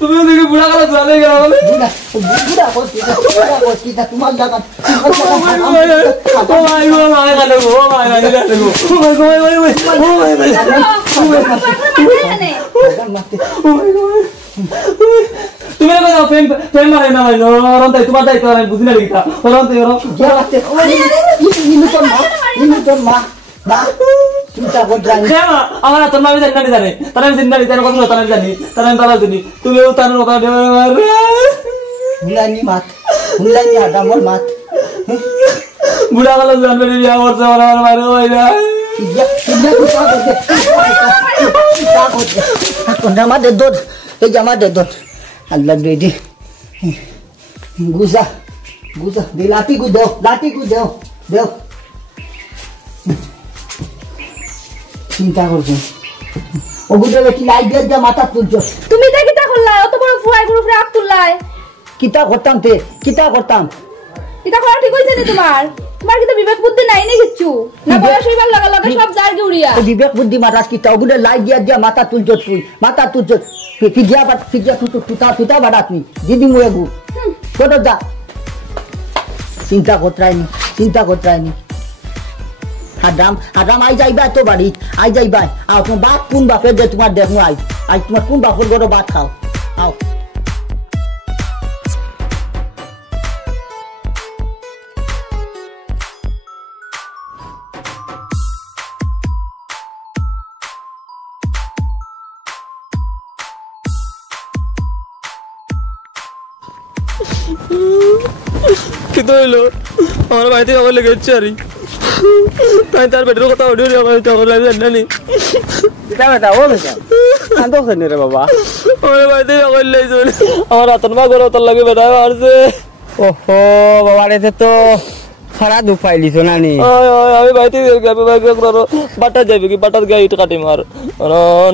তুমি ওদিকে বুড়া গলা চলে গেল তোমার জায়গা তুমি প্রেম মারে না ভাই তোমার দায়িত্ব আমি বুঝি না লিখা আমার তোর মামি জানি জানে তারা আমি জানি তার কথা তারা জানি তারা আমি তারা জানি তুমিও তার মাত হুলানি আদামর মাত বুড়া গলা জানবে বিয়া করছে আমার মারে ওই না আমাদের দোদ এই যে আমাদের দোদ আল্লাহ রেডি গুজা গুজা দে লাঠি গু দেও দেও চিন্তা করছো ও গুজা বেটি লাই দিয়ে মাথা তুলছো তুমি তা কিতা করলা অত বড় ফুয়াই গুরু ফ্রে আপ তুললাই কিতা করতাম এটা করা ঠিক হইছে নি তোমার কি তো বিবেক বুদ্ধি নাই নি কিচ্ছু না বয়স হইবার লাগা লাগা সব জার গউড়িয়া বিবেক বুদ্ধি মারাস কিতা ওগুলো লাই দিয়া মাথা তুলছো তুই মাথা তুলছো ফিজিয়া তুতা বাড়া তুই দিদি মুয়ে গু কত যা চিন্তা করতে হাডাম আই যাইবা তো বাড়ি আই যাইবা আও তোমার বাপ কোন বাপের দে তোমার দেখো আই তোমার কোন বাপের গরো ভাত খাও আও কিন্তু হইলো আমার বাড়িতে আমার লেগে যাচ্ছে আরে তাই তার বেটার কথা উঠে আমার তখন আমি জানি বেটা ও বেটা কান্দো কেন রে বাবা আমার বাড়িতে আমার লেগে আমার রাতন মা ঘরে তোর লাগে বেটা মারছে ওহো বাবা রে তো সারা দুঃখ পাইলিছ না নি আমি বাড়িতে বাটা যাইবে কি বাটার গায়ে ইট কাটি মার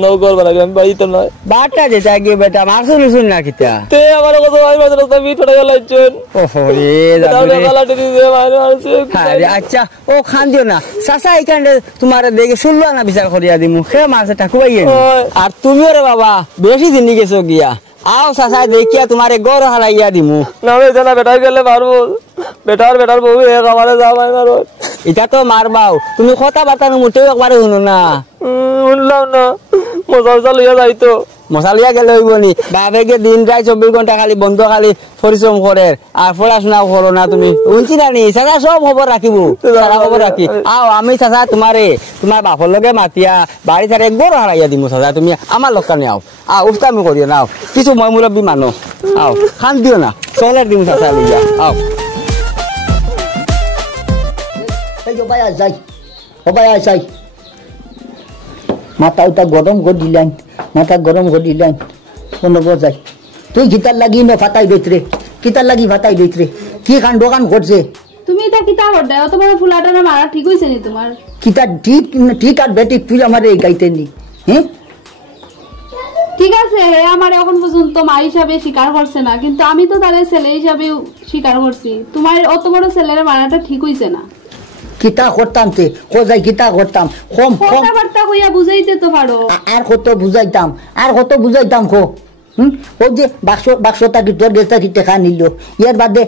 নৌকর বানাবি আমি বাড়িতে নয় বাটা যেটা গিয়ে বেটা মারছো নিশুন না কিতা তে আমার কথা ভাই মাঝে রাস্তা মিট ফেটে গেলাইছেন ওহো রে গালাটি দিয়ে মারছে আরে আচ্ছা ও খান দিও না সাসা এইখানে তোমার দেখে শুনলো না বিচার করিয়া দিমু সে মারছে ঠাকুরাই আর তুমিও রে বাবা বেশি দিন গেছো গিয়া আও সাসা দেখিয়া তোমারে গর হারাইয়া দিমু না বেটা বেটা গেলে মারবো বেটার বউ এক আমারে যাও মাই মারো এটা তো মারবাও তুমি কথা বার্তা মুটেও একবারে শুনো না শুনলাম না মজা লইয়া যাইতো মশা লইয়া গেলে হইব নি বাপেকে দিন রায় 24 ঘন্টা খালি বন্ধ খালি পরিশ্রম করে আর পড়াশোনাও করো না তুমি শুনছি না নি সারা সব খবর রাখিব সারা খবর রাখি আও আমি সাসা তোমার বাপর লগে মাতিয়া বাড়ি ছাড়ে গড় হারাইয়া দিমু সাসা তুমি আমার লোক কানে আও উফতামি করিও না কিছু মই মুরব্বী মানো আও খান দিও না চলের দিমু সাসা লইয়া আও যাই মাথা গরম করে দিলেন শোনবো যাই তুই গীতার লাগি ন ফাটাই দইত্রে কি কান দোকান করছে তুমি এটা কিতা করদা অত বড় ফুলাটা না মারা ঠিক হইছে নি তোমার কিতা ঠিক আর বেটি তুই আমারে গাইতে নি হ্যাঁ ঠিক আছে আমার এখন পর্যন্ত মা হিসাবে স্বীকার করছে না কিন্তু আমি তো তার ছেলে হিসাবে স্বীকার করছি তোমার অত বড় ছেলের মারাটা ঠিক হইছে না কিতা করতাম তে কোজাই কিতা করতাম কম কথাবার্তা কইয়া বুঝাইতে তো পারো আর কত বুঝাইতাম কো ও যে বাক্সটা কি তোর গেছটা কি টাকা নিল ইয়ার বাদে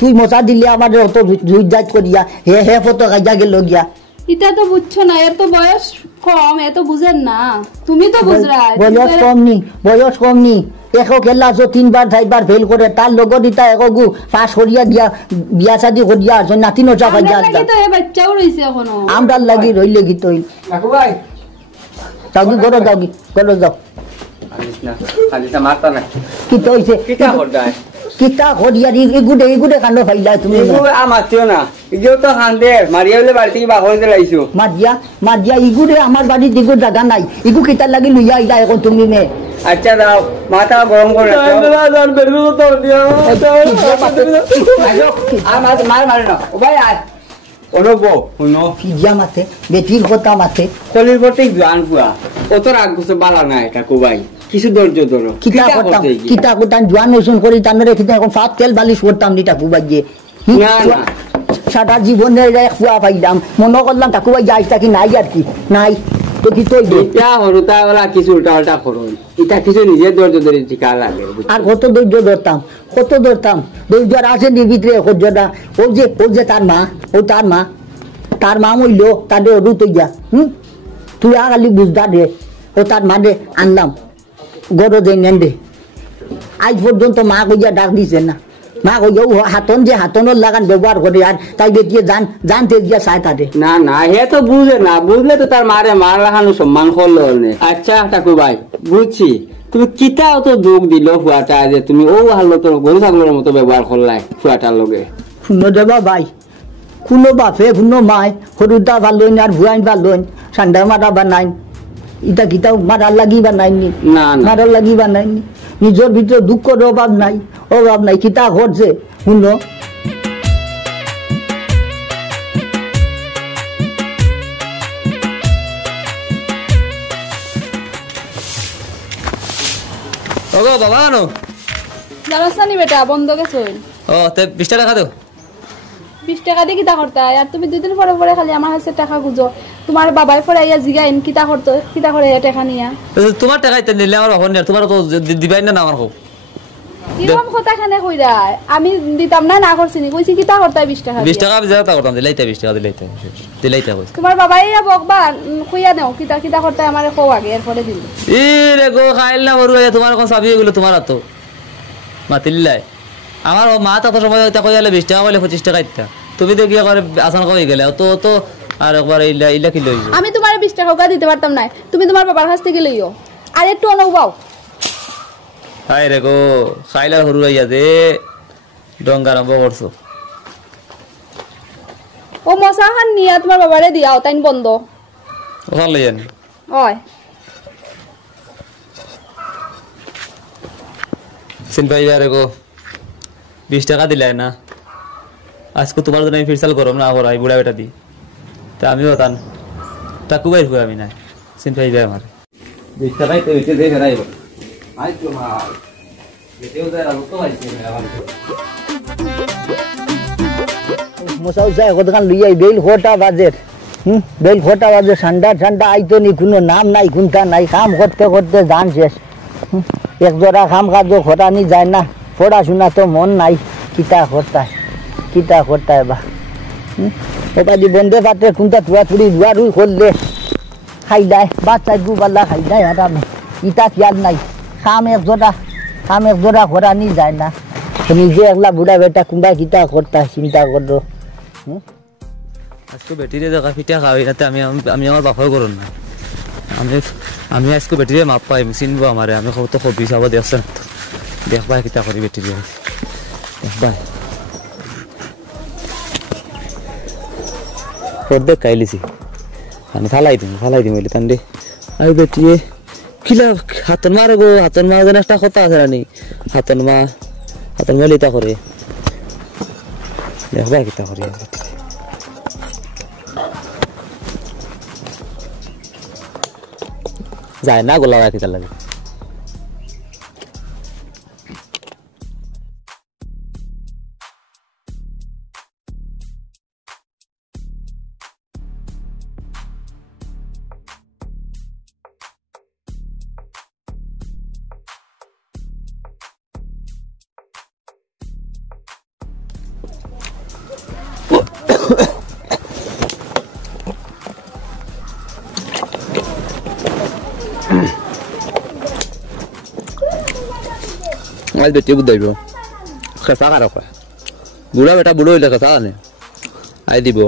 তুই মশা দিলে আমার অত জুইজাত করিয়া হে ফটো কাজা গেল গিয়া এটা তো বুঝছো না এত বয়স কম এত বুঝেন না তুমি তো বুঝরা বয়স কম নি একো খেলা 3বার 4বার ফেল করে তার লগত ইটা একগু পাস করিয়া দিয়া বিয়া শাদি করিয়া আছে নাতি নজা কাজা তো এ বাচ্চাও রইছে এখনো আমরার লাগি রইলে কি তই কাকু ভাই গরো যাও খালিটা মারতা না কি তইছে কিতা করিয়া ইগুডে কান্ড ফাইলা তুমি আমাতিও না ইগো তো খান্দে মারিয়া হইলে বাড়ি থেকে বাহর দিয়ে লাইছো মারিয়া ইগুডে আমার বাড়ি দিগো জায়গা নাই ইগু কিতা লাগি লইয়া আইলা এখন তুমি নে আচ্ছা দাও মাথা গরম করে মার না ও ভাই আয় অনব শুনো ফিজিয়া মাথে বেটির কথা মাথে কলির বটে জোয়ান পুয়া অত রাগ গুছে বালা নাই ঠাকুর ভাই কিছু ধৈর্য ধরো কিতা করতাম জোয়ান নসুন করি তানরে কিতা এখন ফাত তেল বালিশ করতাম নি টাকু বাজিয়ে না না সারা জীবনে খুয়া পাইলাম মনে করলাম টাকু বাই যাই কি নাই আর কি নাই তো কি তুই এটা হরুতা ওলা কিছু উল্টা উল্টা করুন এটা কিছু নিজে ধৈর্য ধরে ঠিকা লাগে আর কত ধৈর্য ধরতাম ধৈর্য আর আছে নি ভিতরে ধৈর্যটা ও যে তার মা মইল তাদের অরু তুই যা তুই আগালি বুঝদা দে ও তার মাঝে আনলাম গরো যে নেন দে আজ পর্যন্ত মা কইয়া ডাক দিছে না মা কইয়া হাতনের লাগান ব্যবহার করে আর তাই বেটিয়ে জানতে দিয়া চায় তাদের না না হে তো বুঝে না বুঝলে তো তার মারে মার লাগানো সম্মান করলো আচ্ছা ঠাকুর ভাই বুঝছি তুমি কিতা অত যোগ দিল ফুয়াটা যে তুমি ও হালো তো গরু ছাগলের মতো ব্যবহার করলাই ফুয়াটার লগে শুনো দেবা ভাই কোনো বাপে কোনো মাই সৰুতা ভালোইন আর ভুয়াইন ভালোইন ঠান্ডা মারা বানাইন ইটা কিতাও মারার লাগি বানাইনি না মারার লাগি বানাইনি নিজের ভিতরে দুঃখের অভাব নাই কিতা ঘটছে শুনো ওগো বাবা আনো জানাসানি বেটা বন্ধ গেছে ও তে 20 টাকা দাও 20 টাকা দিয়ে কিতা করতে আর তুমি দুদিন পরে পরে খালি আমার কাছে টাকা গুজো তোমার বাবাই ফরাইয়া জিগাইন কিতা করতে কিতা করে টাকা নিয়া তোমার টাকা ইতে নিলে আমার বাবা নিয়া তোমার তো দিবাই না আমার হোক কিরকম কথা খানে কইরা আমি দিতাম না করছিনি কইছি কিতা করতে 20 টাকা 20 টাকা বিজাতা করতাম দিলাইতে 20 টাকা দিলাইতে কইছ তোমার বাবাই বকবা কইয়া নাও কিতা কিতা করতে আমারে কও আগে এরপরে দিল ই রে গো খাইল না বড় তোমার কোন চাবি এগুলো তোমার তো মাতিল্লাই আমার মা তো সময় হইতা কইয়ালে 20 টাকা বলে 25 টাকা ইত্তা তুমি তো কি করে আসান কই গেলে তো আর একবার ইলা কি লইছো আমি তোমার 20 টাকা দিতে পারতাম না তুমি তোমার বাবার কাছ থেকে লইও আর একটু অনুবাও হাই রে গো খাইলা হরু আইয়া দে ডঙ্গা আরম্ভ করছো ও মশা খান নিয়া তোমার বাবারে দিয়াও তাইন বন্ধ ওখান লইয়া নি ওই সিন ভাই রে গো 20 টাকা দিলাই না আজকে তোমার জন্য আমি ফিরসাল করব না করাই বুড়া বেটা দি তা আমি হতান টাকু বাইর হই আমি না সিন ভাই ভাই আমার 20 টাকাই তো হইতে দে ফেরাইব আই তো মা এতেও যারা লোক আইছে আমার মশাও যায় কতখান লইয়াই বেল ফোটা বাজের বেল ফোটা বাজে ঠান্ডা আইতো নি কোনো নাম নাই গুনটা নাই কাম করতে জান শেষ এক জোড়া কাম কাজ ঘটানি যায় না পড়াশোনা তো মন নাই কিতা করতায় বা ওটা দি বন্ধে পাত্রে কোনটা তুড়ি রুই করলে খাই দেয় বাচ্চা দুবাল্লা খাই দেয় আর আমি ইটা খেয়াল নাই কাম এক জোড়া ঘটানি যায় না নিজে একলা বুড়া বেটা কোনটা কিতা করতায় চিন্তা করো আজকে বেটিরে দেখা পিঠা খাওয়াই না আমি আমার বাপাও করুন না আমি আজকে বেটিরে মাপ পাই চিনবো আমারে আমি কত কবি চাব দেখছেন দেখবা কিতা করি বেটিরে দেখবা অর্ধেক খাইলিছি মানে ফালাই দিম বলি তান দে আই বেটিয়ে কিলা হাতন মারে গো হাতন মা যেন একটা কথা আছে রানি হাতন মা লিতা করে দেখবা কিতা করি যায় না গোলা রাখি তার লাগে आज बेटी बुद्ध खेसा का रखा बुढ़ा बेटा बुढ़ो खेसा ने आई দিব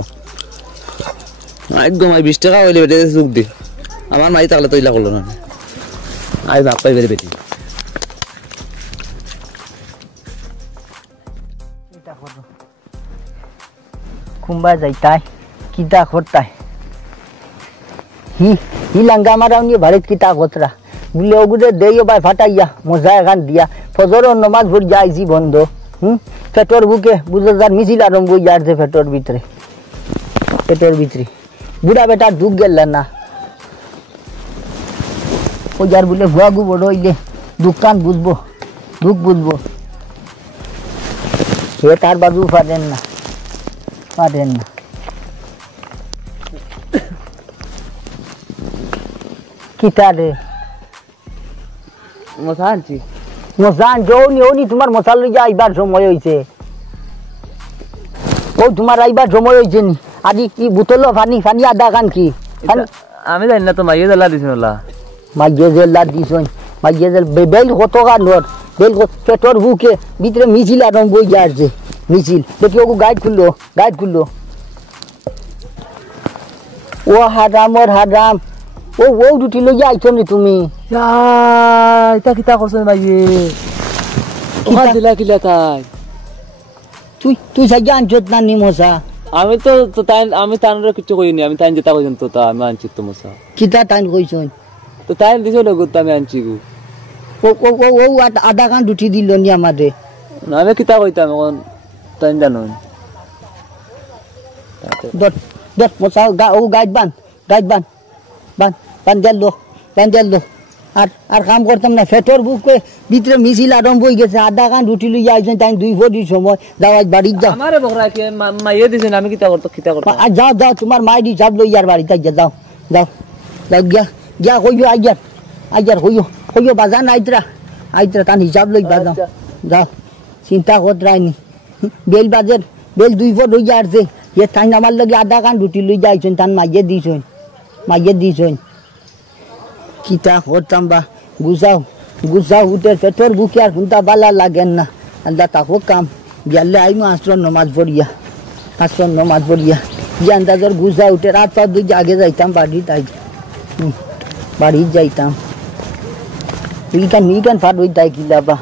একদম 20 টাকা হইলে বেটে সুখ দি আমার মাই তাহলে তো ইলা করলো না আই বাপ পাই বেটি কুম্বা যাইতাই কিতা করতাই হি লাঙ্গা মারাউনি ভারত কিতা কতরা বুলে ওগুরে দেইও ভাই ফাটাইয়া মজা এখান দিয়া ফজরের নামাজ পড় যাইছি বন্ধ পেটর বুকে বুঝে যার মিছিল আরম্ভ ইয়ার যে পেটর ভিতরে পেটের ভিতরে বুড়া বেটা ঢুক গেল না ও যার বলে ভুয়াগু বড় হইলে দোকান বুঝবো দুঃখ বুঝবো সে তার বাজু পারেন না কিতা রে মশা আনছি মশা আনছি ওনি তোমার মশা লইয়া আইবার সময় হয়েছে ও তোমার আইবার সময় হয়েছে নি আজি কি বোতল পানি পানি আদা খান কি আমি জানি না তো মাইয়ে জ্বালা দিছ না মাইয়ে জেলা দিছন মাইয়ে জেল বেল কত গানোর বেল পেটর বুকে ভিতরে মিছিল আরম্ভ হয়ে যাচ্ছে মিছিল দেখি ওকে গাইড খুললো ও হারাম ও দুটি লইয়া আইছো নি তুমি এটা কিতা করছেন মাইয়ে ওখান দিলা কিলা তাই তুই সাইয়া আনছত না নি মশা আমি তো তাই আমি তানরে কিছু কইনি আমি তাই যেটা কইছেন তো তা আমি আনছি তো মশা কিতা টাইম কইছন তো তাই দিছো লগত আমি আনছি গো ও আধা কান দুটি দিল নি আমাদের না আমি কিতা কইতাম এখন তাই জানো দত মশা ও গাইড বান দেন আর কাম করতাম না ফেটর বুকে ভিতরে মিছিল আরম্ভ হয়ে গেছে আধা কান রুটি লইয়া আইছেন তাই 2 বডির সময় দাওয়াত বাড়ি যাও আমারে বকরা কি মাইয়ে দিছেন আমি কিতা করতে আর যাও তোমার মাইডি সব লইয়ার বাড়িতে যাও গিয়া কইও আইয়ার কইও বাজান আইতরা তান হিসাব লই বাজাও যাও চিন্তা করতরাইনি বেল 2 বড হইয়া আসছে এ তাই আমার লগে আধা কান রুটি লইয়া আইছেন তান মাইয়ে দিছন কিতা করতাম বা গুছাও উঠে পেটর বুকে আর কোনটা বালা লাগেন না আল্লাহ তাকো কাম গেলে আইনো আশ্রম নমাজ পড়িয়া যে আন্দাজের গুছা উঠে রাত পাত দুই আগে যাইতাম বাড়ি যাইতাম মিকান ফাট হই তাই কিলা বা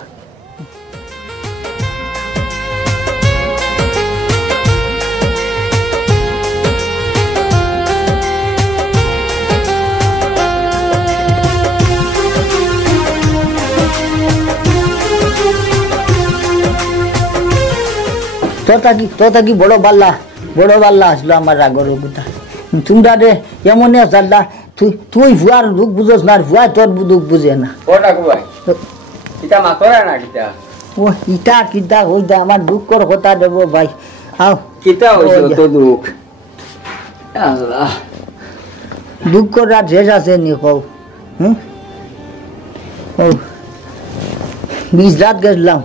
তোতা কি বড় বাল্লা আসলো আমার রাগর কথা তোমরা রে এমন চাল্লা তুই ভুয়ার দুঃখ বুঝোস না ভুয়া তোর দুঃখ বুঝে না ও ইটা কিতা হইতা আমার দুঃখর কথা দেব ভাই আও কিতা হইছে তো দুঃখ আল্লাহ দুঃখ রাত শেষ আছে নি কও রাত গেছিলাম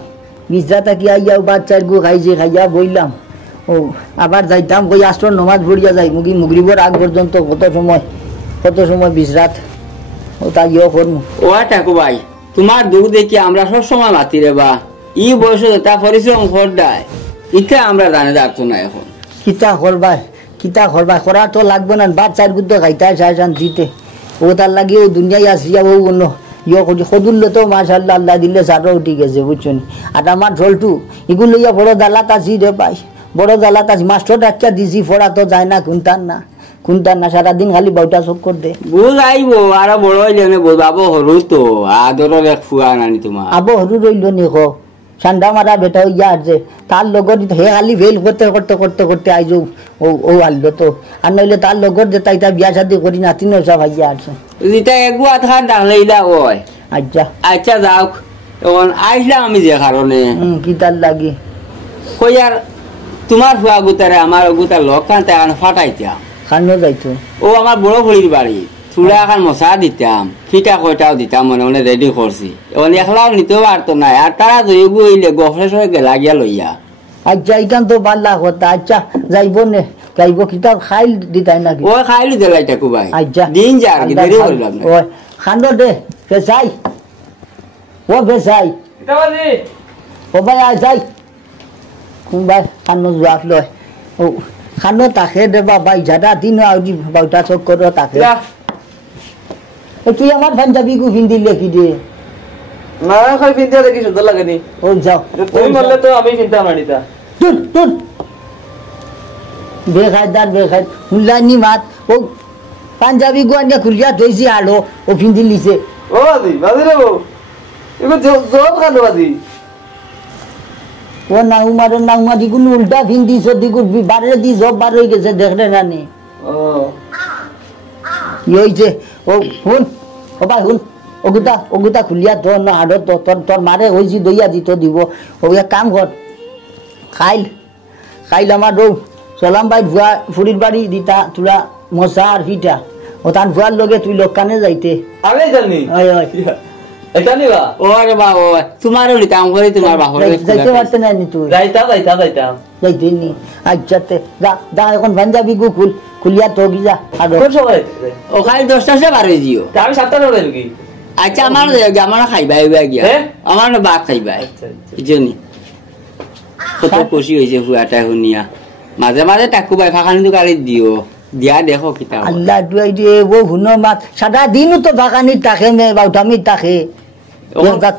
রাতে কি আইয়া বাচ্চার গু খাইয়া বইলাম ও আবার যাইতাম কই আশ্রম নমাজ পড়িয়া যাই মুগরিবর আগ পর্যন্ত কত সময় রাত ও তাইও করমু ও ঠাকু ভাই তোমার দুঃখ দেখি আমরা সব সময় মাতি রে বা ই বয়সে তা পরিশ্রম করদায় ইটা আমরা জানে যাচ্ছ না এখন কিতা করবা করা তো লাগবে না বাচ্চার গুদ্ধ খাইতে চাইছান দিতে ও তার লাগিয়ে ও দুনিয়ায় আসিয়া ও অন্য সদুল্লো তো মাশাআল্লাহ আল্লাহ দিলে সারও উঠি গেছে বুঝছেন আর আমার ঝোলটু এগুলো লইয়া বড় জ্বালাত আছি রে ভাই বড় জ্বালাত আছি মাস্টার ডাক্তার দিছি পড়া তো যায় না কুন্তার না সারাদিন খালি বউটা চোখ করতে বুঝ আইবো আর বড় হইলে বাবু হরু তো আদরের এক ফুয়া নানি তোমার আবো হরু রইল নি কো ঠান্ডা মারা বেটা হইয়া আসছে তার লগত হে খালি ভেল করতে আইজ ও আনলো তো আর নইলে তার লগত যে তাইটা বিয়া শাদি করি নাতি নসা ভাইয়া আসছে এটা একগুয়া থাকা ডাকলেইলা ওই আচ্ছা যাওক এখন আইসলাম আমি যে কারণে কি তার লাগে কই আর তোমার ফুয়া গুতারে আমার গুতার লোক কানতে এখন ফাটাইতাম খানো যাইতো ও আমার বড় ভরির বাড়ি চুলা এখন মশা দিতাম ফিটা কয়টাও দিতাম মনে রেডি করছি এখন একলাও নিতেও পারতো না আর তারা দইগু হইলে গফরেশ হয়ে গেলা গিয়া লইয়া আচ্ছা ইকান তো বাল্লা কথা আচ্ছা যাইব কিতাব খাইল দিতাই নাকি ও খাইল দিলাইটা কু ভাই আচ্ছা দিন যা আর কি দেরি হইলাম না ও খানো দে ফেসাই ও ভাই আই যাই কোনবাই খানো জোয়াক লয় ও খানো তাকে দেবা ভাই যারা দিন আউজি বাউটা চক করো তাকে তুই আমার পাঞ্জাবি গু পিন্ধিলে কি দিয়ে না খালি পিন্ধিয়া দেখি সুন্দর লাগেনি ও যাও তুমি বললে তো আমি চিন্তা মানিতা তুই বেখাইদার হুল্লানি মাত ও পাঞ্জাবি গু আনিয়া খুলিয়া ধইছি আলো ও পিন্ধি লিছে ও বাজি রে বউ এগো জব খালো বাজি ও নাউমা দিগুন উল্টা ফিন দিছ দিগুন বারে দি জব বার হয়ে গেছে দেখলে না নি ও হইছে ও হুন ও ভাই হুন ওগুতা খুলিয়া তোর না আড়ত তোর মারে হইছি দইয়া দিত দিব ও এক কাম কর খাইল আমার রৌ চলাম ভাই ভুয়া ফুরির বাড়ি দিতা তোরা মশা আর ফিটা ও তার ভুয়ার লগে তুই লোক কানে যাইতে আমি জানি হয় হয় এটা নিবা ওরে বাবা তোমার লিতাম করে তোমার বাবা যাইতে পারতে না নি তুই যাইতে নি আচ্ছা যা এখন পাঞ্জাবি গু খুলিয়া তো গিয়া আর কোন সময় ও খালি 10টা সে বার হয়ে জিও আমি 7টা ধরে কি আচ্ছা আমার খাইবা হইবা গিয়া আমার না বাপ খাইবা জনি কত খুশি হইছে ফুয়াটা শুনিয়া মাঝে মাঝে টাকু বাই ফাঁকানি তো গাড়ি দিও দিয়া দেখো কিতা আল্লাহ দুই দিয়ে ও হুনো মাছ সারা দিনও তো বাগানি তাকে মে বাউটামি তাকে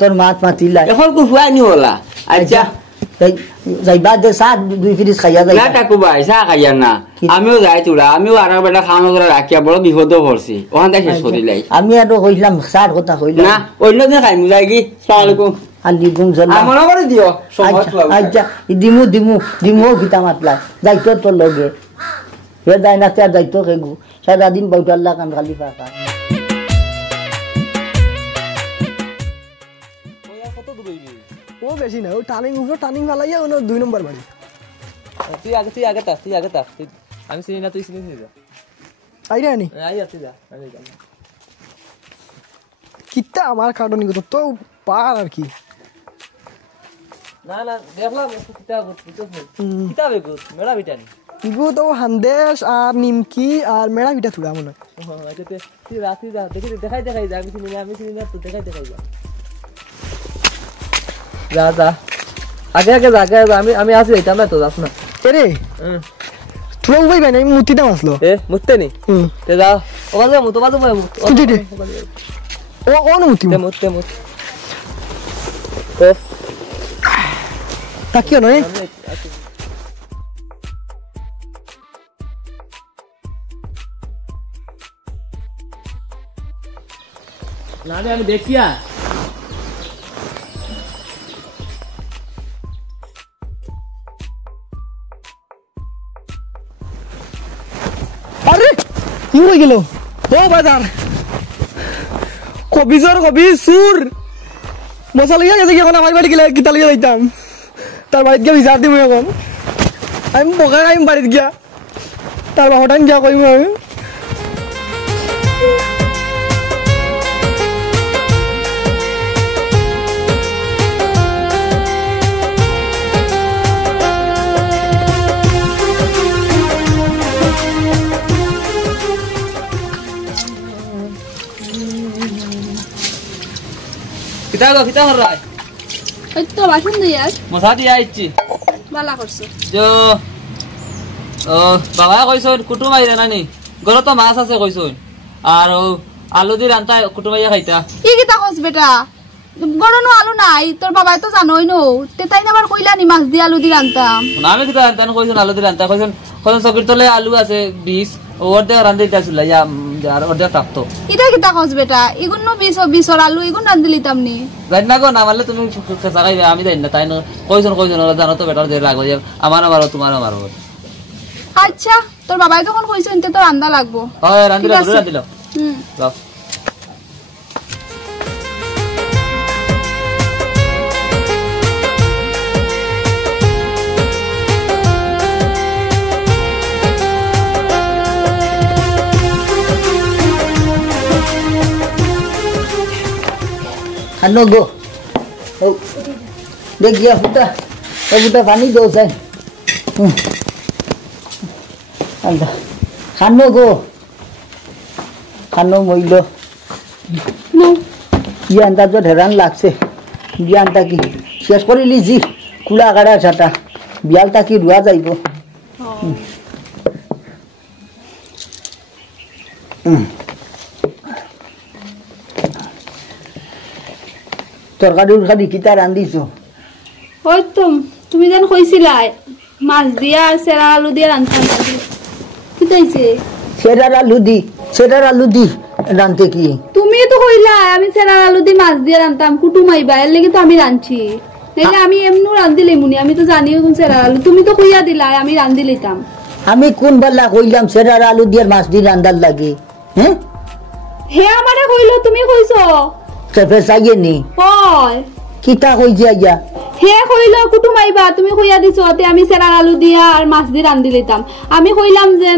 তোর মাছ মাতিলা এখন কো ফুয়া নি হলা আচ্ছা যাইবা দে চা দুই ফিরিস খাইয়া যাই না টাকু বাই চা খাইয়া না আমিও যাই তোরা আমিও আর বেটা খাওয়ানো করে রাখিয়া বড় বিপদ পড়ছি ওখান থেকে শেষ করি লাই আমি আর কইলাম চার কথা কইলাম না অন্য দিন খাইমু যাই কি আসসালামু আলাইকুম আলাইকুম সালাম মনে করে দিও আচ্ছা দিমু কিতা মাতলা যাইতো তোর লগে হে যাই না তার যাইতো খেগু সারাদিন বাউটাল্লা কান খালি ফাঁকা ও বেশি না ও টার্নিং ফালাইয়া ওনো 2 নম্বর বাড়ি তুই আগে থাক আমি চিনি না তুই চিনি যা আইরা নি তুই যা আমি যাই কিতা আমার কার্টুন নিগো তো পার আর কি না দেখলাম কিতাব এগুলো মেলা বিটানি ইগো তো হান্দেশ আর নিমকি আর মেড়া পিঠা থুড়া মনে তুই রাত্রি যা দেখাই যা আমি চিনি না তুই দেখাই যা আগে যা আমি আসি এটা তো যাস না এরে তুই ভাই ভাই আমি মুতি দাম আসলো মুততে নি তে যা ওখানে মুতো বাজু ও মুতি মুততে তাকিও নয় না আমি দেখিয়া আরে কি হয়ে গেল ও বাজার কবি সুর মশা লাগিয়া গেছে কি এখন আমার বাড়ি গেলে কিতা লিয়ে যাইতাম তার বাড়িতে গিয়ে বিচার দিব এখন আমি বকা খাইম বাড়িতে গিয়া তার বাবাটাই গিয়া কইম আমি কিতা হর রায় ওই তো বাসন দিয়াস মশা দিয়া আইছি বালা করছো যো বাবা কইছন কুটুম আইরা নানি গরো তো মাছ আছে কইছন আর আলু দি রান্তা কুটুম আইয়া খাইতা কি কিতা কস বেটা গরনো আলু নাই তোর বাবাই তো জানোই নো তে তাই না আবার কইলা নি মাছ দি আলু দি রান্তাম না আমি কিতা রান্তা কইছন আলু দি রান্তা কইছন চকির তলে আলু আছে 20 অর্ধেক রান্ধে দিতেছিল আর অর্ধেক রাখতো এটা কিতা কস বেটা ইগুন 20 আলু ইগুন রান্ধি লিতাম নি জানি না গো না মারলে তুমি খেসাকাই আমি জানি না তাই না কইছন ওরা জানো তো বেটার যে রাগ হয়ে আমার তোমার আচ্ছা তোর বাবাই যখন কইছেন তে তো রান্দা লাগবো হয় রান্দিল যাও खानो गो देख गया फुटा पानी दो से खानो गो खानो मइलो ये अंदा तो ढेरान लागছে ये अंदा की শেষ করে লিজি কুলা গাড়া ছাটা বিয়ালটা কি রুয়া যাইবো তরকারি কিতা রান্ধিছো ওই তো তুমি যেন কইছিলাই মাছ দিয়া আর সেরা আলু দিয়া রান্তাম কি তাইছে সেরার আলু দি রান্তে কি তুমি তো কইলা আমি সেরা আলু দি মাছ দিয়া রান্তাম কুটুম আইবা এর লাগি তো আমি রাঁধছি নাইলে আমি এমনি রান্ধি লইমুনি আমি তো জানিও কোন সেরা আলু তুমি তো কইয়া দিলা আমি রান্ধি লইতাম আমি কোন বেলা কইলাম সেরার আলু দিয়ে মাছ দিয়ে রান্দার লাগে হ্যাঁ হে আমারে কইলো তুমি কইছো চেপে চাইয়ে নি কয় কিতা কইছে আইয়া হে কইলো কুটুম আইবা তুমি কইয়া দিছো তে আমি সেরা আলু দিয়া আর মাছ দিয়ে রান্ধি লইতাম আমি কইলাম যে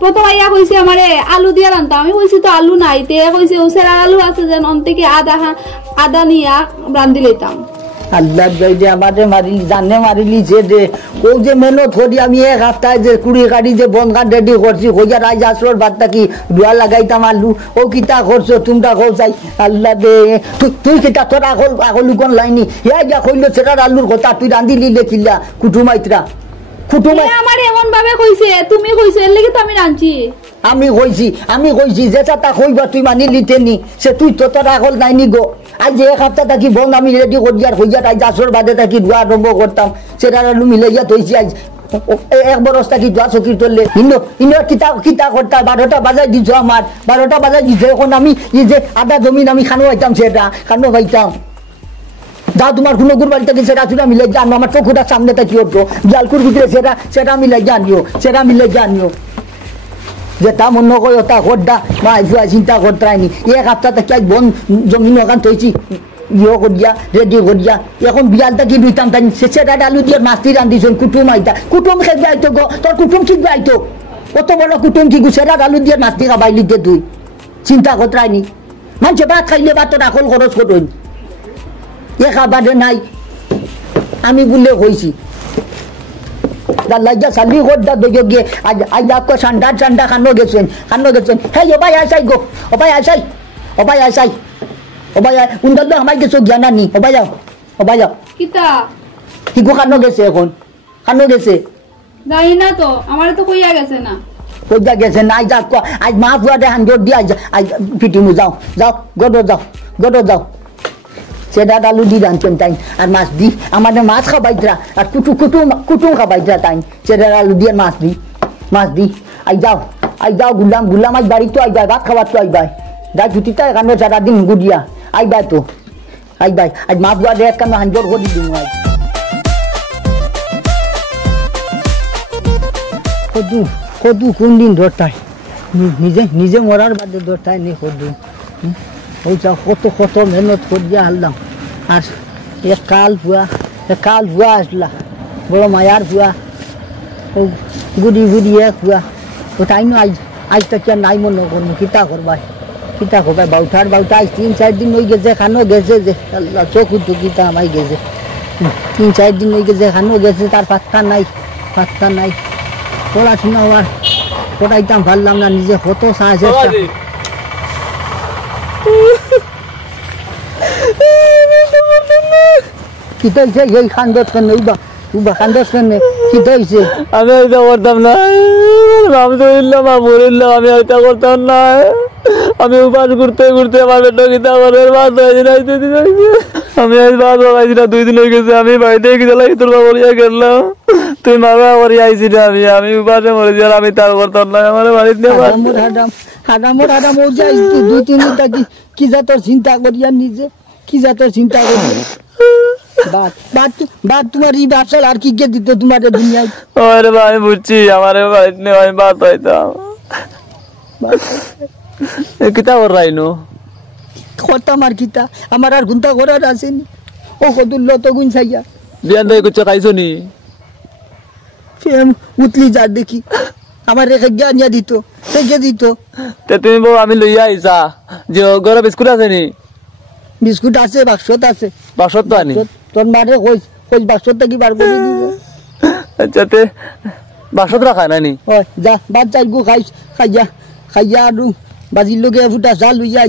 প্রথম আইয়া কইছে আমারে আলু দিয়া রান্তাম আমি কইছি তো আলু নাই তে কইছে ও সেরা আলু আছে যে অন থেকে আদা নিয়া রান্ধি লইতাম আল্লাহ যাইতে আমাদের মারিলি জানে মারিলি যে ও যে মেহনত করি আমি এক সপ্তাহে যে কুড়ি গাড়ি যে বন গান রেডি করছি হইয়া রাইজ আসর বাদ থাকি ডুয়া লাগাইতাম আলু ও কিতা করছো তোমরা কও চাই আল্লাহ দে তুই কিতা তোরা আগল কোন লাইনি ইয়া যা কইলো সেটা আলুর কথা তুই রান্ধি লিলে কিল্লা কুটুমাইতরা কুটুমাই আমার এমন ভাবে কইছে তুমি কইছো এর লাগি তো আমি রাঁধছি আমি কইছি যে চাটা কইবা তুই মানি লিতে নি সে তুই তো তোর আগল নাইনি গো আজ যে এক সপ্তাহ থাকি বোন আমি রেডি করি আর হইয়া আজ আসর বাদে থাকি ধোয়া আরম্ভ করতাম সেটা আলু মিলাইয়া থইছি আজ এক বরস থাকি ধোয়া চকির তুললে ইনো কিতা করতা 12টা বাজায় দিছ আমার 12টা বাজায় দিছ এখন আমি এই যে আধা জমিন আমি খানো পাইতাম সেটা খানো পাইতাম যা তোমার কোনো গুর বাড়িতে সেটা সেটা মিলে জানো আমার চোখটা সামনে থাকি হতো জালকুর ভিতরে সেটা মিলে জানিও যেটা মনে কই ওটা হড্ডা মা চিন্তা করতাইনি এক সপ্তাহ থেকে বন জমিন ওখান তৈছি ইয়ে করিয়া রেডি করিয়া এখন বিয়ালটা কি দুইতাম তাই সেটা আলু দিয়ে মাছটি রান্ধিছেন কুটুম আইতা কুটুম খেয়ে আইতো গো তোর কুটুম ঠিক আইতো কত বড় কুটুম কি সেটা আলু দিয়ে মাছটি খাবাই লিখতে তুই চিন্তা করতাইনি মানুষে ভাত খাইলে বা তোর আকল খরচ করুন এ খাবারে নাই আমি বলে কইছি লাইজা সালি হড্ডা বেগে গিয়ে আজ আপকো ঠান্ডা খানো গেছেন হে ওবাই আইসাই গো ওবাই আইসাই উন্দার তো আমায় গেছো জ্ঞানা নি ওবাই যাও কিতা হিগো খানো গেছে এখন যাই না তো আমারে তো কইয়া গেছে না কইয়া গেছে না আজ মা ফুয়াতে হাঙ্গর দিয়ে আজ ফিটিমু যাও গড় যাও সেটা আলু দি রাঁধছেন তাই আর মাছ দি আমাদের মাছ খাবাইতরা আর কুটুম খাবাইতরা তাই সেটা আলু দিয়ে মাছ দি আই যাও গুলাম আজ বাড়ি তো আইবাই ভাত খাবার তো আইবাই যা ছুটিটা এখানে সারাদিন গুড়িয়া আইবাই আজ মা বুয়া দেখ কেন হাঞ্জর করি দিন কদু কোন দিন ধরতাই নিজে মরার বাদে ধরতাই নি কদু ওই যা কত মেহনত করিয়া হারলাম আর কাল ভুয়া আসলা বড় মায়ার ভুয়া ও গুড়ি এক ভুয়া ওটাই না আজ তো কি নাই মনে করবো কিতা করবাই বাউঠার আজ 3-4 দিন হয়ে গেছে খানো গেছে যে আল্লাহ চোখ উঠতো কিতা আমায় গেছে 3-4 দিন হয়ে গেছে খানো গেছে তার পাত্তা নাই পড়াশোনা হওয়ার পড়াইতাম পারলাম না নিজে কত সাহায্য কিতা হয়েছে এই খান্দত কেন উবা খান্দত কেন কিতা হয়েছে আমি হইতে করতাম না আমি হইতে করতাম না আমি উপাস ঘুরতে আমার বেটা কিতা করে আমি আজ ভাত বাবাইছি না 2 দিন হয়ে গেছে আমি বাড়িতে কিতা লাগি তোর বাবরিয়া গেলাম তুই মারা বাড়ি আইছি না আমি উপাসে মরেছি আর আমি তার করতাম না আমার বাড়িতে হাডাম ও যাই 2-3 দিন থাকি কি যা তোর চিন্তা করিয়া নিজে বাদ তোমার এই ব্যবসা আর কি কে দিত তোমার দুনিয়ায় আরে ভাই আমি বুঝছি আমার বাড়িতে নেই আমি বাদ পাইতাম কিতা কর রাইনো করতাম আর কিতা আমার আর গুন্তা করার আসেনি ও কদুল্ল তো গুণ ছাইয়া বিয়ান দই কুচা খাইছো নি ফেম উতলি যা দেখি আমার রেখে জ্ঞানিয়া দিত তে তুমি বউ আমি লইয়া আইসা যে ঘরে বিস্কুট আছে নি বিস্কুট আছে বাক্সত তো আনি তোর মারে কই বাক্সত কি বার করে দিবে আচ্ছা তে বাক্সত রাখা নানি ওই যা বাদ যাই গো খাইয়া আর বাজির লগে ফুটা চাল লইয়া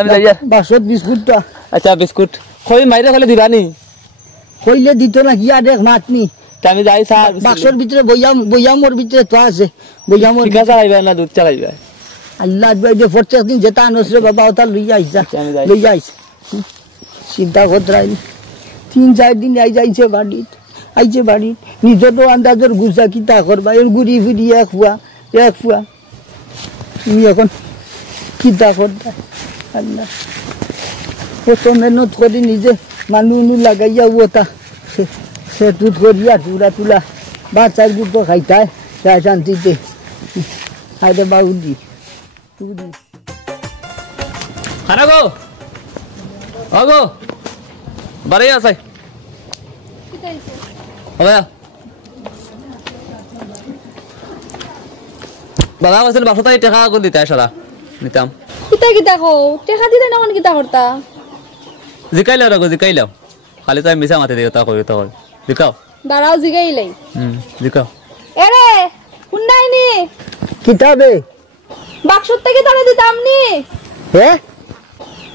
আমি যাইয়া বাক্সত বিস্কুটটা আচ্ছা বিস্কুট কই মাইরে খালি দিবানি কইলে দিত না কি আর দেখ মাতনি আমি যাই চা বাক্সর ভিতরে বইয়ামর ভিতরে তো আছে বইয়ামর ঠিক আছে চালাইবা না দুধ চালাইবা আল্লাহ যে প্রত্যেক দিন যেটা আনসরে বাবা ওটা লইয়া আইস চিন্তা করতে 3-4 দিন আইছে বাড়িত নিজেরও আন্দাজের গুছা কিতা করবা এর ঘুরি ফিরি এক ফুয়া তুমি এখন কিতা করতা আল্লাহ কত মেহনত করি নিজে মানুষ লাগাইয়া ওটা সে দুধ করিয়া তুলা তুলা বাচ্চার দুধ তো খাইতায় তাই শান্তিতে খাইতে বাউদি তুদি খানা গো আগো বাড়ি আছে ওয়া বাবা কইছিল 500 টাকা করে দিতে সারা নিতাম কিতা কো টাকা দিলে না কোন কিতা করতা জিকাইলাও রাগো জিকাইলাও খালি তাই মিছা মাতে দিও তা কই তা কই জিকাও দাঁড়াও জিগাইলাই জিকাও এরে শুনাইনি কিতাবে বাক্সর থেকে ধরে দিতাম নি হ্যাঁ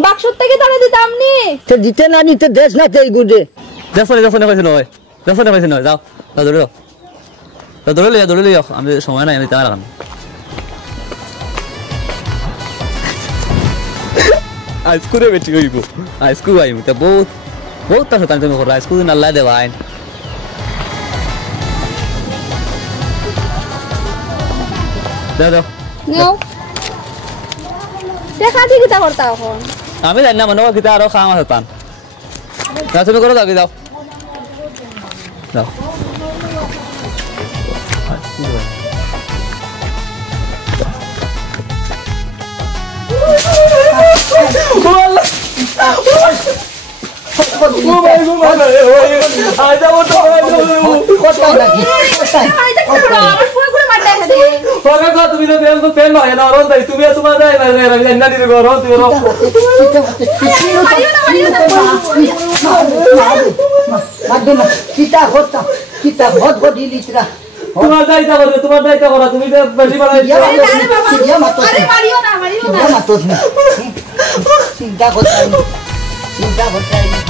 বাক্সর থেকে ধরে দিতাম নি তো দিতে না নিতে দেশ না তেই গুদে দেখো কইছিল ওই দেখো কইছিল যাও যাও দৌড়ে লিও আমি সময় নাই আমি তার লাগাম আইসকুরে বেটি হইব আইসকু আইম তা বহুত তার সাথে তুমি করো আইসকু দিন আল্লাহ দেওয়া আইন দাও নাও দেখা দি কিতা করতা এখন আমি জানি না মনে হয় কিতা আরো খাম আছে তান না তুমি করো যাবি যাও যাও তুমি তো পেন মাগে না রন তুমি তোমার যাই না দিদি গো রন তুমি কিতা হতা কিতা ভদ ভদি লিতরা তোমার দায়িত্ব করো তুমি তো বেশি বাড়াই আরে মারিও না চিন্তা করতে